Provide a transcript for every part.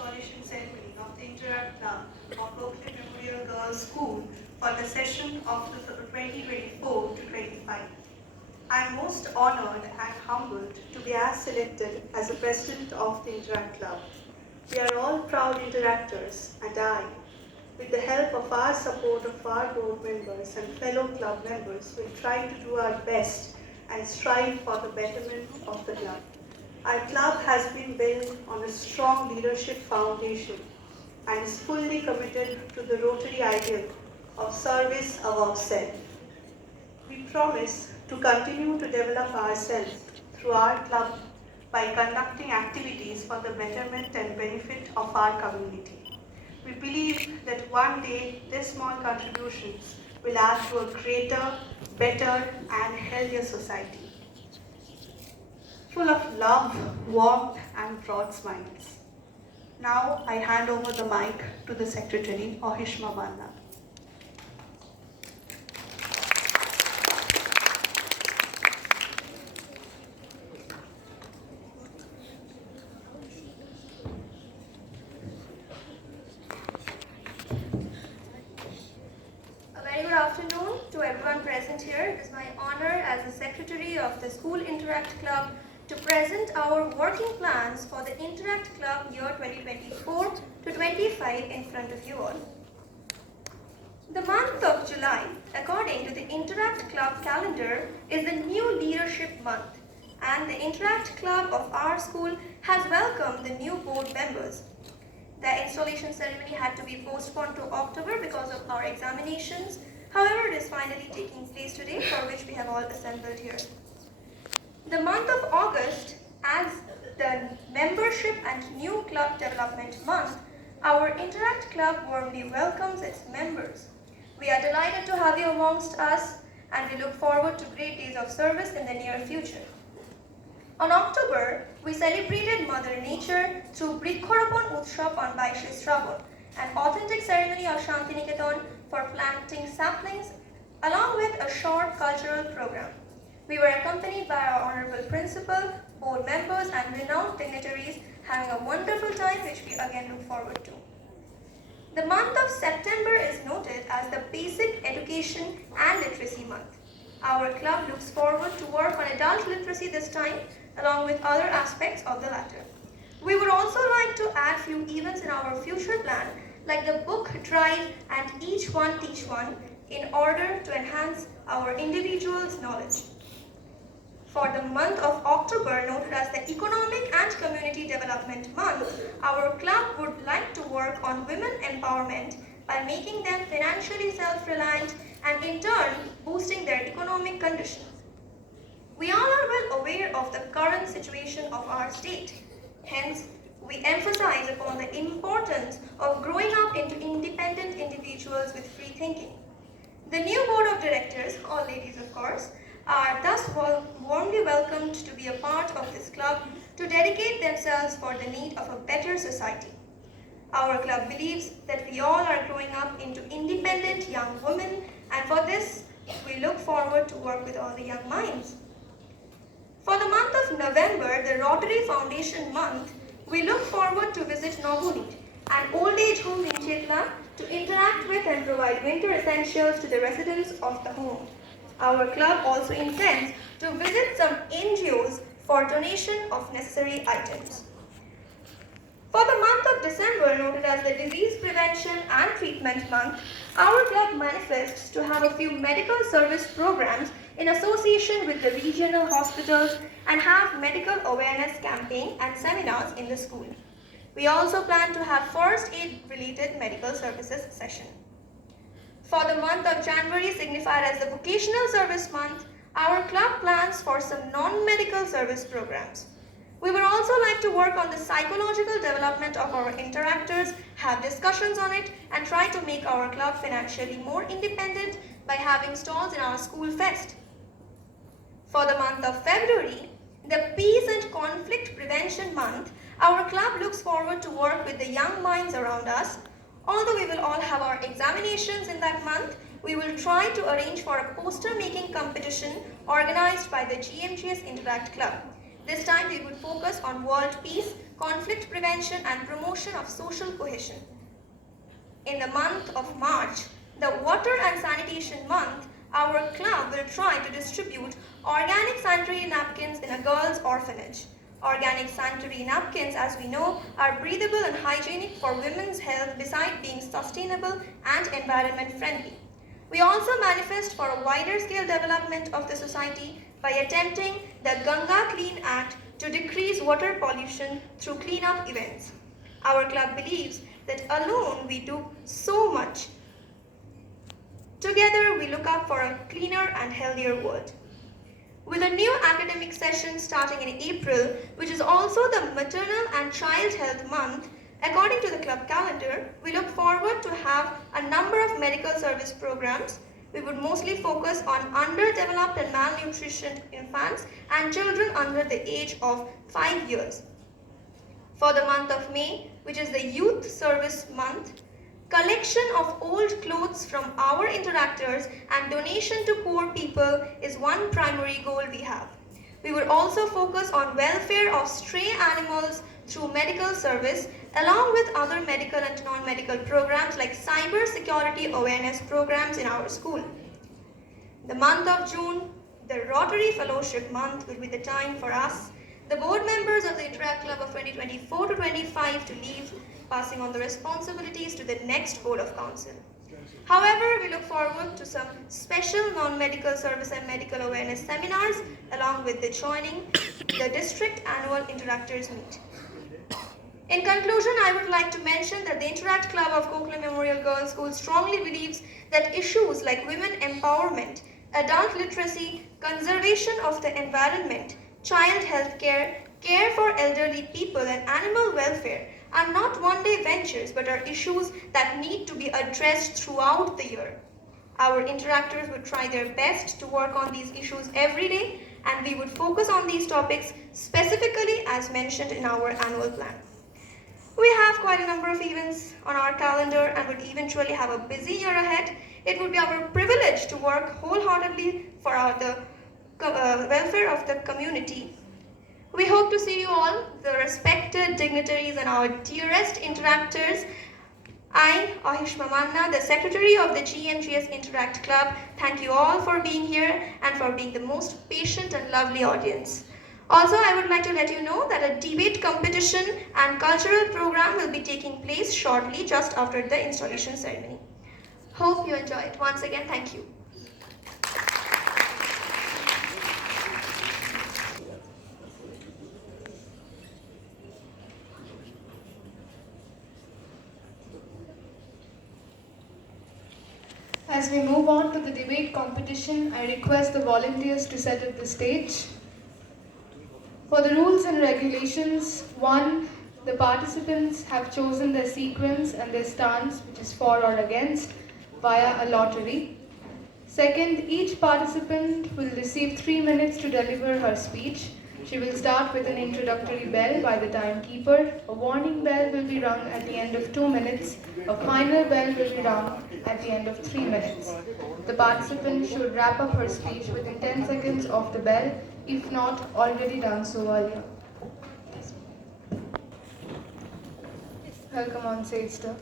installation ceremony of the Interact Club of Berkeley Memorial Girls School for the session of the 2024 to 25. I am most honored and humbled to be asked selected as the president of the Interact Club. We are all proud interactors, and I, with the help of our support of our board members and fellow club members, will try to do our best and strive for the betterment of the club. Our club has been built on a strong leadership foundation and is fully committed to the Rotary ideal of service above self. We promise to continue to develop ourselves through our club by conducting activities for the betterment and benefit of our community. We believe that one day these small contributions will add to a greater, better, and healthier society, full of love, warmth, and broad smiles. Now I hand over the mic to the Secretary, Ohishma Banna. Good afternoon to everyone present here. It is my honor as the Secretary of the School Interact Club to present our working plans for the Interact Club year 2024 to 25 in front of you all. The month of July, according to the Interact Club calendar, is the new leadership month, and the Interact Club of our school has welcomed the new board members. The installation ceremony had to be postponed to October because of our examinations. However, it is finally taking place today, for which we have all assembled here. The month of August, as the membership and new club development month, our Interact Club warmly welcomes its members. We are delighted to have you amongst us, and we look forward to great days of service in the near future. On October, we celebrated Mother Nature through Brikhoropon Utshab on 22 Shravan, an authentic ceremony of Shantiniketan for planting saplings, along with a short cultural program. We were accompanied by our honorable principal, board members, and renowned dignitaries, having a wonderful time, which we again look forward to. The month of September is noted as the Basic Education and Literacy Month. Our club looks forward to work on adult literacy this time, along with other aspects of the latter. We would also like to add few events in our future plan, like the book drive and Each One Teach One, in order to enhance our individuals' knowledge. For the month of October, noted as the Economic and Community Development Month, our club would like to work on women empowerment by making them financially self-reliant and in turn boosting their economic condition. We all are well aware of the current situation of our state. Hence, we emphasize upon the importance of growing up into independent individuals with free thinking. The new board of directors, all ladies of course, are thus warmly welcomed to be a part of this club to dedicate themselves for the need of a better society. Our club believes that we all are growing up into independent young women, and for this, we look forward to work with all the young minds. For the month of November, the Rotary Foundation month, we look forward to visit Nobunit, an old age home in Chetla, to interact with and provide winter essentials to the residents of the home. Our club also intends to visit some NGOs for donation of necessary items. For the month of December, noted as the Disease Prevention and Treatment Month, our club manifests to have a few medical service programs in association with the regional hospitals and have medical awareness campaign and seminars in the school. We also plan to have first aid related medical services session. For the month of January, signified as the Vocational Service Month, our club plans for some non-medical service programs. We would also like to work on the psychological development of our interactors, have discussions on it, and try to make our club financially more independent by having stalls in our school fest. For the month of February, the Peace and Conflict Prevention Month, our club looks forward to work with the young minds around us. Although we will all have our examinations in that month, we will try to arrange for a poster making competition organized by the GMGS Interact Club. This time we would focus on world peace, conflict prevention and promotion of social cohesion. In the month of March, the Water and Sanitation Month, our club will try to distribute organic sanitary napkins in a girls' orphanage. Organic sanitary napkins, as we know, are breathable and hygienic for women's health besides being sustainable and environment friendly. We also manifest for a wider scale development of the society by attempting the Ganga Clean Act to decrease water pollution through cleanup events. Our club believes that alone we do so much. Together we look up for a cleaner and healthier world. With a new academic session starting in April, which is also the Maternal and Child Health Month, according to the club calendar, we look forward to have a number of medical service programs. We would mostly focus on underdeveloped and malnutritioned infants and children under the age of 5 years. For the month of May, which is the Youth Service Month, collection of old clothes from our interactors and donation to poor people is one primary goal we have. We will also focus on welfare of stray animals through medical service along with other medical and non-medical programs like cyber security awareness programs in our school. The month of June, the Rotary Fellowship Month, will be the time for us, the board members of the Interact Club of 2024 to 25 to leave, passing on the responsibilities to the next Board of Council. However, we look forward to some special non-medical service and medical awareness seminars along with the joining the district annual interactors meet. In conclusion, I would like to mention that the Interact Club of Coquitlam Memorial Girls School strongly believes that issues like women empowerment, adult literacy, conservation of the environment, child health care, care for elderly people and animal welfare are not one-day ventures but are issues that need to be addressed throughout the year. Our interactors would try their best to work on these issues every day and we would focus on these topics specifically as mentioned in our annual plan. We have quite a number of events on our calendar and would eventually have a busy year ahead. It would be our privilege to work wholeheartedly for the welfare of the community. We hope to see you all, the respected dignitaries and our dearest interactors. I, Ahishma Manna, the Secretary of the GMGS Interact Club, thank you all for being here and for being the most patient and lovely audience. Also, I would like to let you know that a debate competition and cultural program will be taking place shortly just after the installation ceremony. Hope you enjoy it. Once again, thank you. As we move on to the debate competition, I request the volunteers to set up the stage. For the rules and regulations, 1. The participants have chosen their sequence and their stance, which is for or against, via a lottery. 2nd, each participant will receive 3 minutes to deliver her speech. She will start with an introductory bell by the timekeeper. A warning bell will be rung at the end of 2 minutes. A final bell will be rung at the end of 3 minutes. The participant should wrap up her speech within 10 seconds of the bell, if not already done so earlier. Welcome on stage, sir.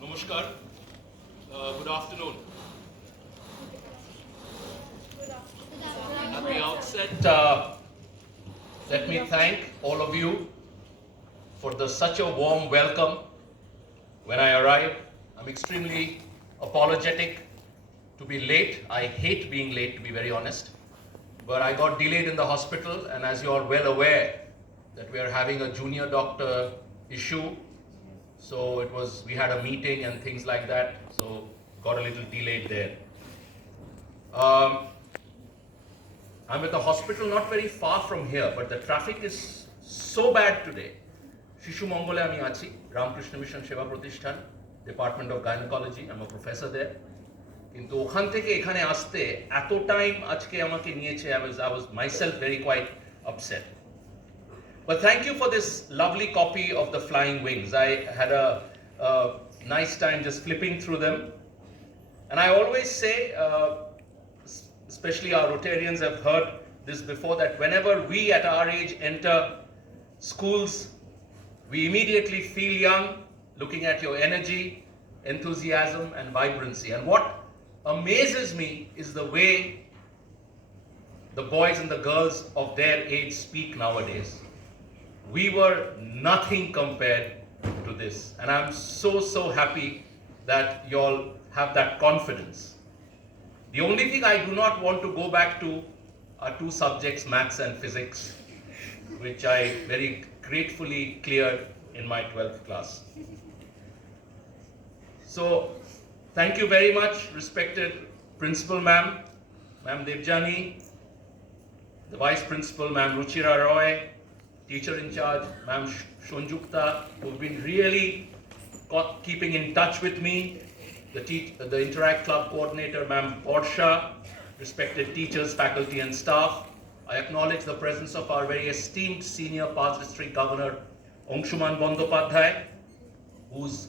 Namaskar. Good afternoon. At the outset, let me thank all of you for such a warm welcome when I arrived. I'm extremely apologetic to be late. I hate being late, to be very honest. But I got delayed in the hospital, and as you are well aware, that we are having a junior doctor issue. So we had a meeting and things like that, so got a little delayed there. I'm at the hospital not very far from here, but the traffic is so bad today. Shishu Mongole ami achi, Ramakrishna Mission Seva Pratishthan, Department of Gynecology, I'm a professor there. কিন্তু ওখান থেকে এখানে আসতে এত time আজকে আমাকে নিয়েছে, I was myself very quite upset. But thank you for this lovely copy of The Flying Wings. I had a nice time just flipping through them. And I always say, especially our Rotarians have heard this before, that whenever we at our age enter schools, we immediately feel young, looking at your energy, enthusiasm, and vibrancy. And what amazes me is the way the boys and the girls of their age speak nowadays. We were nothing compared to this. And I'm so happy that you all have that confidence. The only thing I do not want to go back to are two subjects, maths and physics, which I very gratefully cleared in my 12th class. So, thank you very much, respected Principal Ma'am, Ma'am Devjani, the Vice Principal, Ma'am Ruchira Roy, Teacher in Charge, Ma'am Shonjukta, who've been really keeping in touch with me, the Interact Club Coordinator, Ma'am Borsha, respected teachers, faculty and staff. I acknowledge the presence of our very esteemed Senior Past District Governor, Angshuman Bandyopadhyay, who's,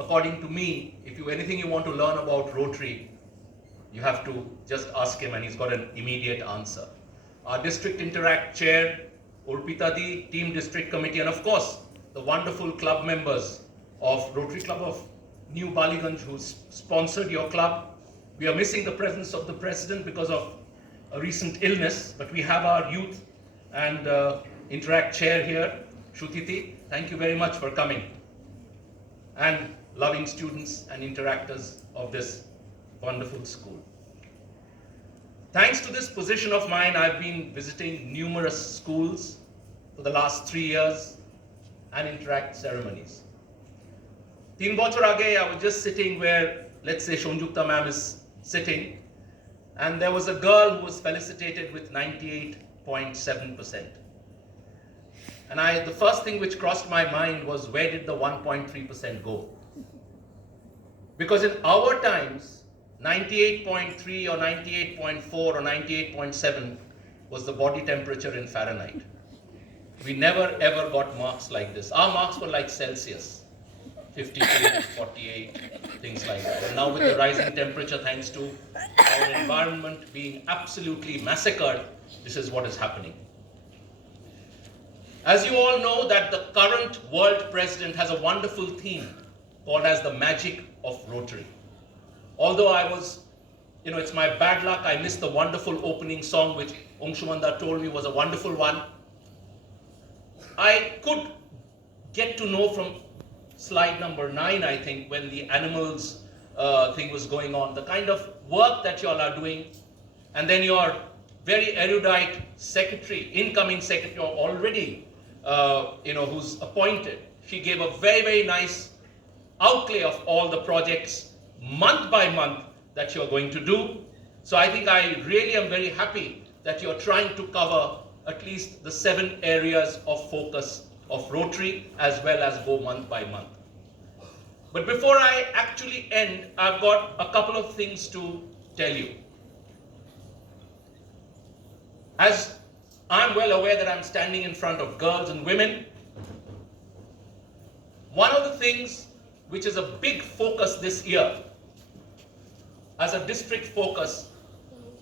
according to me, if anything you want to learn about Rotary, you have to just ask him and he's got an immediate answer. Our District Interact Chair, Urpita Di, Team District Committee, and of course, the wonderful club members of Rotary Club of New Baliganj who sponsored your club. We are missing the presence of the President because of a recent illness, but we have our youth and Interact Chair here, Shrutiti. Thank you very much for coming. And loving students and interactors of this wonderful school. Thanks to this position of mine, I've been visiting numerous schools for the last 3 years and Interact ceremonies. 3 বছর আগে, I was just sitting where, let's say, Shonjukta ma'am is sitting, and there was a girl who was felicitated with 98.7%. And the first thing which crossed my mind was, where did the 1.3% go? Because in our times, 98.3 or 98.4 or 98.7 was the body temperature in Fahrenheit. We never ever got marks like this. Our marks were like Celsius, 52, 48, things like that. And now with the rising temperature, thanks to our environment being absolutely massacred, this is what is happening. As you all know, that the current world president has a wonderful theme called as the magic of Rotary. Although I was, it's my bad luck, I missed the wonderful opening song which Angshuman told me was a wonderful one. I could get to know from slide number 9, I think, when the animals thing was going on, the kind of work that you all are doing, and then your very erudite secretary, incoming secretary already, who's appointed. She gave a very nice outlay of all the projects month by month that you're going to do. So I think I really am very happy that you're trying to cover at least the 7 areas of focus of Rotary as well as go month by month. But before I actually end, I've got a couple of things to tell you. As I'm well aware that I'm standing in front of girls and women, one of the things which is a big focus this year, as a district focus,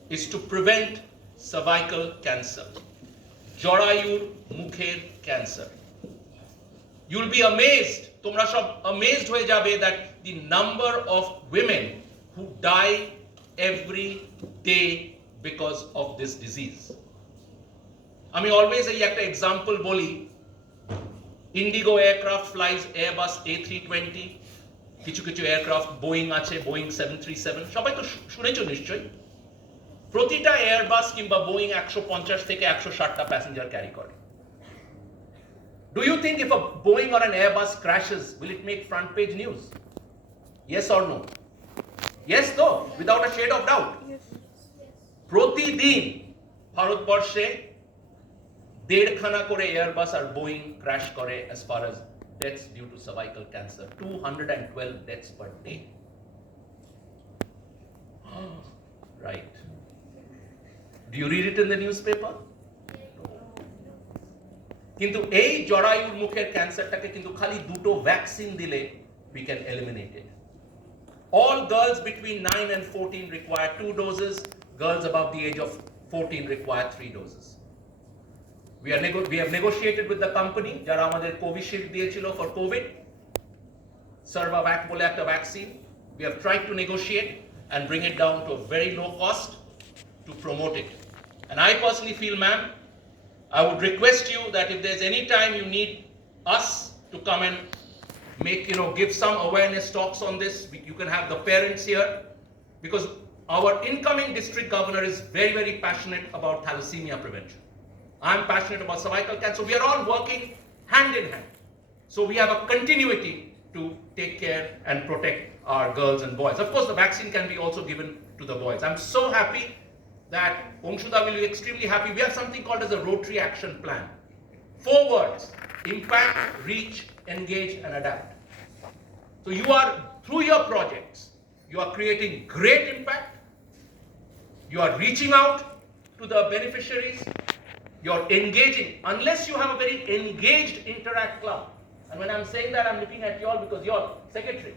is to prevent cervical cancer, Jorayur Mukher cancer. You'll be amazed, tomra shob amazed hoye jabe, that the number of women who die every day because of this disease. আমি always এই একটা example বলি, Indigo aircraft flies Airbus A320, কিছু aircraft Boeing আছে, Boeing 737, সবাই তো শুনেছো নিশ্চয়ই। প্রতিটা এয়ারবাস কিংবা বোয়িং 150 থেকে 160টা প্যাসেঞ্জার ক্যারি করে। Do you think if a Boeing or an Airbus crashes, will it make front page news? Yes or no? Yes, though, without a shade of doubt. প্রতিদিন ভারতবর্ষে 1.5খানা করে এয়ারবাস আর Boeing crash করে as far as deaths due to cervical cancer, 212 deaths per day. Right. Do you read it in the newspaper? No. কিন্তু এই জরায়ুর মুখের ক্যান্সারটাকে কিন্তু খালি দুটো ভ্যাকসিন দিলে we can eliminate it. All girls between 9 and 14 require 2 doses. Girls above the age of 14 require 3 doses. We have negotiated with the company যারা আমাদের কোভিশিল্ড দিয়েছিল for COVID. Servavac বলে একটা vaccine. We have tried to negotiate and bring it down to a very low cost to promote it. And I personally feel, ma'am, I would request you that if there's any time you need us to come and give some awareness talks on this, you can have the parents here, because our incoming district governor is very, very passionate about thalassemia prevention. I'm passionate about cervical cancer. We are all working hand in hand. So we have a continuity to take care and protect our girls and boys. Of course, the vaccine can be also given to the boys. I'm so happy that Ongshuda will be extremely happy. We have something called as a Rotary Action Plan. 4 words: impact, reach, engage, and adapt. So you are, through your projects, you are creating great impact. You are reaching out to the beneficiaries. You're engaging. Unless you have a very engaged Interact Club, and when I'm saying that, I'm looking at you all because you're secretary.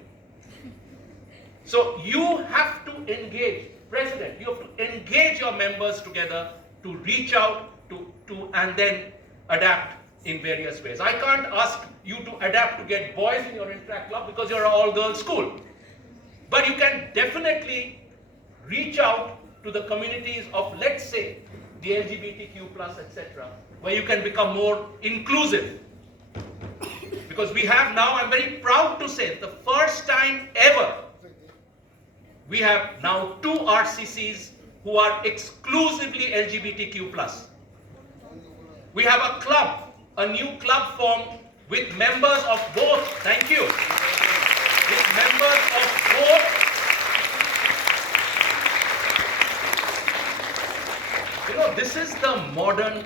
So you have to engage, President, you have to engage your members together to reach out to and then adapt in various ways. I can't ask you to adapt to get boys in your Interact Club because you're an all-girls school. But you can definitely reach out to the communities of, let's say, the LGBTQ+, etc., where you can become more inclusive. Because we have now, I'm very proud to say, the first time ever, we have now 2 RCCs who are exclusively LGBTQ+. We have a club, a new club formed with members of both, thank you, with members of both,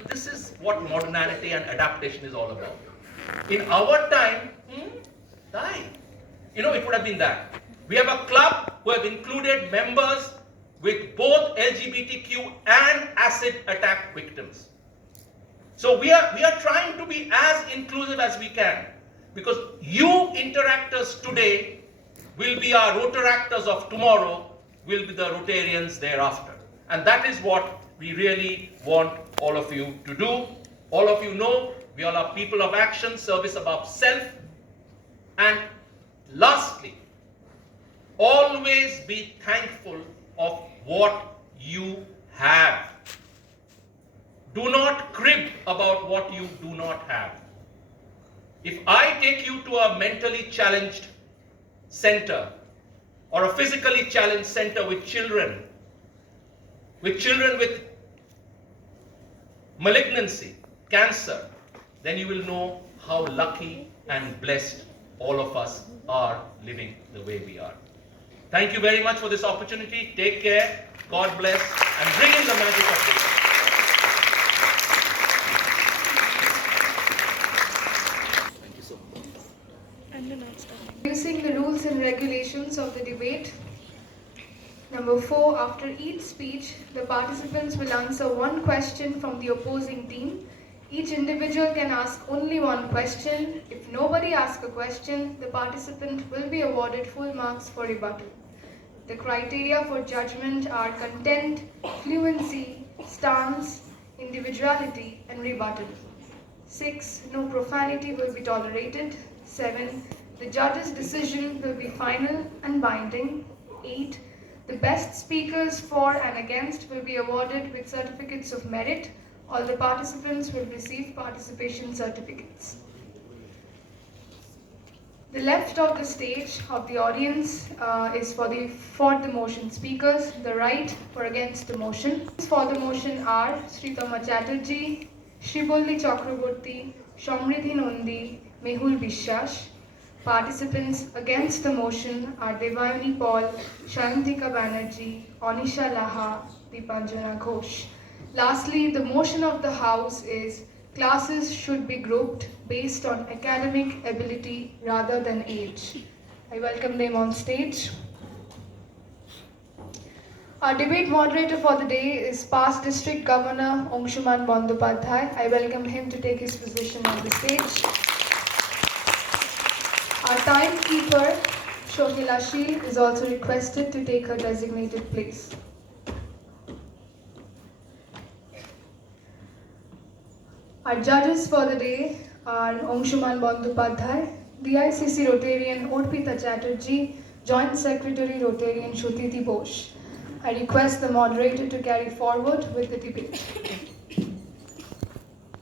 this is what modernity and adaptation is all about. In our time, it would have been that. We have a club who have included members with both LGBTQ and acid attack victims. So we are trying to be as inclusive as we can, because you interactors today will be our Rotaractors of tomorrow, will be the Rotarians thereafter. And that is what we really want all of you to do. All of you know we all are people of action, service above self. And lastly, always be thankful of what you have. Do not crib about what you do not have. If I take you to a mentally challenged center or a physically challenged center with children with malignancy, cancer, then you will know how lucky and blessed all of us are living the way we are. Thank you very much for this opportunity. Take care. God bless, and bring in the magic of this. Introducing the rules and regulations of the debate. Number 4, after each speech, the participants will answer 1 question from the opposing team. Each individual can ask only 1 question. If nobody asks a question, the participant will be awarded full marks for rebuttal. The criteria for judgment are content, fluency, stance, individuality, and rebuttal. 6, no profanity will be tolerated. 7, the judge's decision will be final and binding. 8, the best speakers for and against will be awarded with certificates of merit. All the participants will receive participation certificates. The left of the stage of the audience is for the motion speakers, the right for against the motion. For the motion are Sritama Chatterjee, Shribolli Chakraborty, Shamridhi Nandi, Mehul Bishwash. Participants against the motion are Devayani Paul, Shayantika Banerjee, Anisha Laha, Deepanjana Ghosh. Lastly, the motion of the House is classes should be grouped based on academic ability rather than age. I welcome them on stage. Our debate moderator for the day is past District Governor Angshuman Bandyopadhyay. I welcome him to take his position on the stage. Our timekeeper, Shohila Sheel, is also requested to take her designated place. Our judges for the day are Angshuman Bandyopadhyay, DICC Rotarian Orpita Chatterjee, Joint Secretary Rotarian Shutiti Bosch. I request the moderator to carry forward with the debate.